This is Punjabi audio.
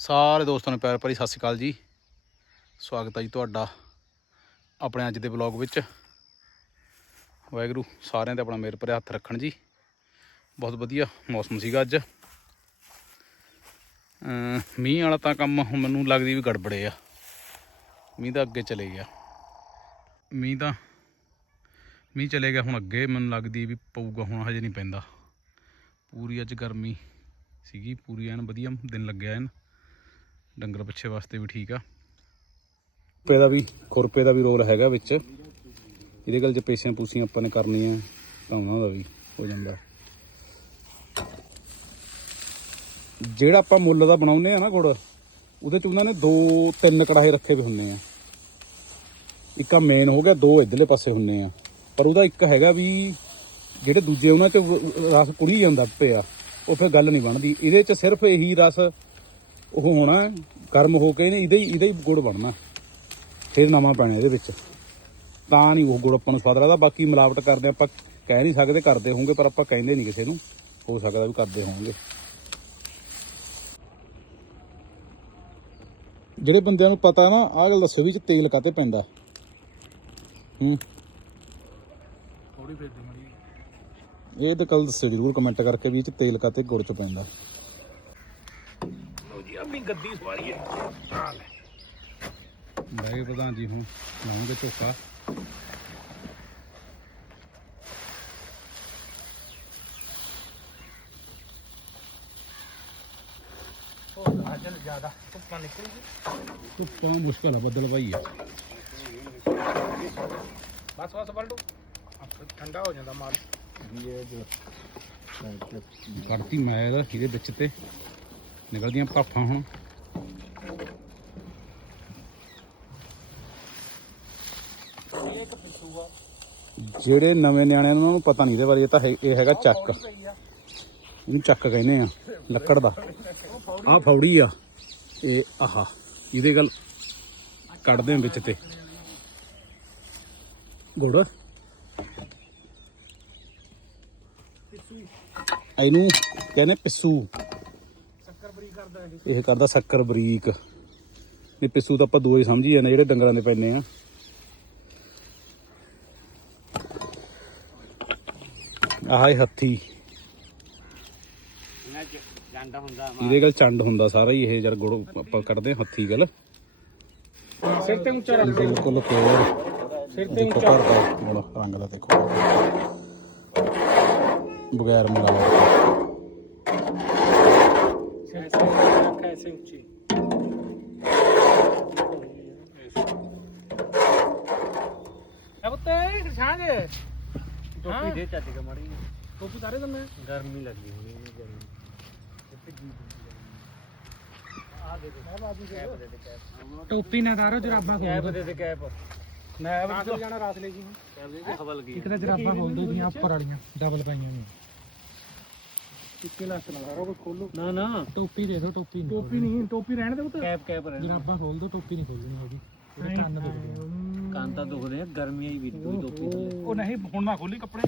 ਸਾਰੇ ਦੋਸਤਾਂ ਨੂੰ ਪਿਆਰ ਭਰੀ ਸਤਿ ਸ਼੍ਰੀ ਅਕਾਲ ਜੀ। ਸਵਾਗਤ ਹੈ ਜੀ ਤੁਹਾਡਾ ਆਪਣੇ ਅੱਜ ਦੇ ਵਲੌਗ ਵਿੱਚ। ਵਾਹਿਗੁਰੂ ਸਾਰਿਆਂ ਤੇ ਆਪਣਾ ਮੇਰ ਭਰਿਆ ਹੱਥ ਰੱਖਣ ਜੀ। ਬਹੁਤ ਵਧੀਆ ਮੌਸਮ ਸੀਗਾ ਅੱਜ। ਮੀਂਹ ਵਾਲਾ ਤਾਂ ਕੰਮ ਮੈਨੂੰ ਲੱਗਦੀ ਵੀ ਗੜਬੜੇ ਆ। ਮੀਂਹ ਤਾਂ ਅੱਗੇ ਚਲੇ ਗਿਆ। ਮੀਂਹ ਤਾਂ, ਮੀਂਹ ਚਲੇ ਗਿਆ ਹੁਣ ਅੱਗੇ, ਮੈਨੂੰ ਲੱਗਦੀ ਵੀ ਪਊਗਾ ਹੁਣ ਹਜੇ ਨਹੀਂ ਪੈਂਦਾ। ਪੂਰੀ ਅੱਜ ਗਰਮੀ ਸੀਗੀ, ਪੂਰੀ ਐਨ ਵਧੀਆ ਦਿਨ ਲੱਗਿਆ ਐਨ। ਡੰਗਰ ਬੱਚੇ ਵਾਸਤੇ ਵੀ ਠੀਕ ਆ। ਖੁਰਪੇ ਦਾ ਵੀ ਖੁਰਪੇ ਦਾ ਵੀ ਰੋਲ ਹੈਗਾ ਵਿੱਚ। ਇਹਦੇ ਗੱਲ ਚ ਪੇਸ਼ੀਆਂ ਪੂਸੀਆਂ ਆਪਾਂ ਨੇ ਕਰਨੀਆਂ, ਤਾਂ ਉਹਨਾਂ ਦਾ ਵੀ ਹੋ ਜਾਂਦਾ। ਜਿਹੜਾ ਆਪਾਂ ਮੁੱਲ ਦਾ ਬਣਾਉਂਦੇ ਆ ਨਾ ਗੁੜ, ਉਹਦੇ ਚ ਉਹਨਾਂ ਨੇ ਦੋ, ਤਿੰਨ ਕੜਾਹੇ ਰੱਖੇ ਵੀ ਹੁੰਨੇ ਆ। ਇੱਕ ਆ ਮੇਨ ਹੋ ਗਿਆ, ਦੋ ਇਧਰਲੇ ਪਾਸੇ ਹੁੰਨੇ ਆ। ਪਰ ਉਹਦਾ ਇੱਕ ਹੈਗਾ ਵੀ, ਜਿਹੜੇ ਦੂਜੇ ਉਹਨਾਂ ਚ ਰਸ ਕੁੜੀ ਜਾਂਦਾ ਪਿਆ, ਉਹ ਫਿਰ ਗੱਲ ਨਹੀਂ ਬਣਦੀ। ਇਹਦੇ ਚ ਸਿਰਫ ਇਹੀ ਰਸ ਉਹ ਹੋਣਾ ਗਰਮ ਹੋ ਕੇ ਇਹਨੇ ਇਹਦਾ ਹੀ ਇਹਦਾ ਹੀ ਗੁੜ ਬਣਨਾ ਫਿਰ ਨਵਾਂ ਪੈਣਾ ਇਹਦੇ ਵਿੱਚ। ਤਾਂ ਨਹੀਂ ਉਹ ਗੁੜ ਆਪਾਂ ਨੂੰ ਸਵਾਦ ਲੱਗਦਾ। ਬਾਕੀ ਮਿਲਾਵਟ ਕਰਦੇ ਆਪਾਂ ਕਹਿ ਨਹੀਂ ਸਕਦੇ ਕਰਦੇ ਹੋਣਗੇ ਪਰ ਆਪਾਂ ਕਹਿੰਦੇ ਨਹੀਂ ਕਿਸੇ ਨੂੰ। ਹੋ ਸਕਦਾ ਵੀ ਕਰਦੇ ਹੋਣਗੇ ਜਿਹੜੇ ਬੰਦਿਆਂ ਨੂੰ ਪਤਾ ਨਾ ਆਹ ਗੱਲ ਦੱਸੋ ਵੀ ਚ ਤੇਲ ਕਾਤੇ ਪੈਂਦਾ ਹੂੰ। ਥੋੜੀ ਫੇਰ ਦੀ ਮੜੀ ਇਹ ਤਾਂ ਕੱਲ ਦੱਸਿਓ ਜਰੂਰ ਕਮੈਂਟ ਕਰਕੇ ਵੀ ਇਹ ਚ ਤੇਲ ਕਾਤੇ ਗੁੜ ਚ ਪੈਂਦਾ ਜੀ ਆਪਣੀ ਗੱਦੀ ਸਵਾਰੀ ਹੈ। ਆ ਲੈ ਬਹਿ ਗਏ ਪ੍ਰਧਾਨ ਜੀ ਹੁਣ ਲਾਉਂਗੇ ਝੋਕਾ ਉਹ ਅੱਜ ਜ਼ਿਆਦਾ ਧੁੱਪਾਂ ਨਿਕਲ ਗਈ ਧੁੱਪਾਂ ਮੁਸ਼ਕਲ ਆ ਬੱਦਲ ਭਾਈ ਆ। ਬਸ ਬਸ ਆਪੇ ਠੰਡਾ ਹੋ ਜਾਂਦਾ ਮਾਲ। ਕੱਢਤੀ ਮੈਲ ਇਹਦੇ ਵਿੱਚ ਤੇ? ਨਿਕਲਦੀਆਂ ਭਾਫਾਂ ਹੁਣ। ਜਿਹੜੇ ਨਵੇਂ ਨਿਆਣਿਆਂ ਨੂੰ ਉਹਨਾਂ ਨੂੰ ਪਤਾ ਨਹੀਂ ਇਹਦੇ ਬਾਰੇ, ਇਹ ਤਾਂ ਹੈ- ਇਹ ਹੈਗਾ ਚੱਕ। ਇਹਨੂੰ ਚੱਕ ਕਹਿੰਦੇ ਆ, ਲੱਕੜ ਦਾ। ਆਹ ਫੌੜੀ ਆ। ਇਹ ਆਹਾ, ਇਹਦੇ ਗੱਲ ਕੱਢਦੇ ਆ ਵਿੱਚ ਤੇ। ਗੁੜ। ਇਹਨੂੰ ਕਹਿੰਦੇ ਪਿੱਸੂ। ਇਹ ਕਰਦਾ ਸ਼ੱਕਰ ਬਰੀਕ। ਇਹ ਪਿੱਸੂ ਤਾਂ ਆਪਾਂ ਦੋ ਹੀ ਸਮਝੀ ਜਾਂਦੇ ਜਿਹੜੇ ਡੰਗਰਾਂ ਦੇ ਪੈਨੇ ਆ। ਆਹ ਇਹ ਹੱਥੀ। ਇਹਦੇ ਗੱਲ ਚੰਡ ਹੁੰਦਾ ਸਾਰਾ ਹੀ ਇਹ ਜਦ ਗੁੜ ਆਪਾਂ ਕੱਢਦੇ ਹੱਥੀ ਗੱਲ। ਸਿਰ ਤੇ ਉੱਚਾ ਰੱਖ ਬਿਲਕੁਲ ਪਿਓਰ ਸਿਰ ਤੇ ਉੱਚਾ। ਰੰਗ ਦਾ ਦੇਖੋ। ਬਗੈਰ ਮਿਲਾਵਟ ਸਿਰ ਤੇ ਰੱਖ ਐਸੇ ਉੱਚੀ ਇਹ ਬੁੱਤੇ ਛਾਂਗੇ ਟੋਪੀ ਦੇ ਚੱਜ ਕੇ ਮੜੀ ਟੋਪੀ ਤਾਰੇ ਦੰਨੇ ਗਰਮੀ ਲੱਗਦੀ ਹੋਣੀ ਇਹ ਗਰਮੀ ਆ ਦੇ ਦੇ ਕੈਪ ਦੇ ਦੇ ਕੈਪ ਟੋਪੀ ਨਾ ਤਾਰੋ ਜਰਾਬਾਂ ਕੈਪ ਖੋਲ ਦੇ ਦੇ ਕੈਪ ਮੈਂ ਰਾਤ ਜਾਣਾ ਰਾਤ ਲੈ ਜੀ ਕੈਪ ਇੱਕੇ ਲੱਤ ਨਾਲ ਸਾਰਾ ਕੁਝ ਖੋਲੋ। ਨਾ ਨਾ ਟੋਪੀ ਦੇ ਦਿਓ ਟੋਪੀ ਨਹੀਂ ਟੋਪੀ ਨਹੀਂ ਟੋਪੀ ਰਹਿਣ ਦੇ ਪੁੱਤ। ਕੈਪ ਕੈਪ ਰਹਿਣ ਜਰਾਬਾਂ ਖੋਲ ਦੋ ਟੋਪੀ ਨਹੀਂ ਖੋਲਣੀ ਹੈਗੀ ਇਹਦੇ ਕੰਨ ਦੁਖਦੇ ਆ। ਕੰਨ ਤਾਂ ਦੁਖਦੇ ਆ ਗਰਮੀ ਆਈ ਵੀ ਟੋਪੀ ਉਹ ਨਹੀਂ ਹੁਣ ਨਾ ਖੋਲੀ ਕੱਪੜੇ।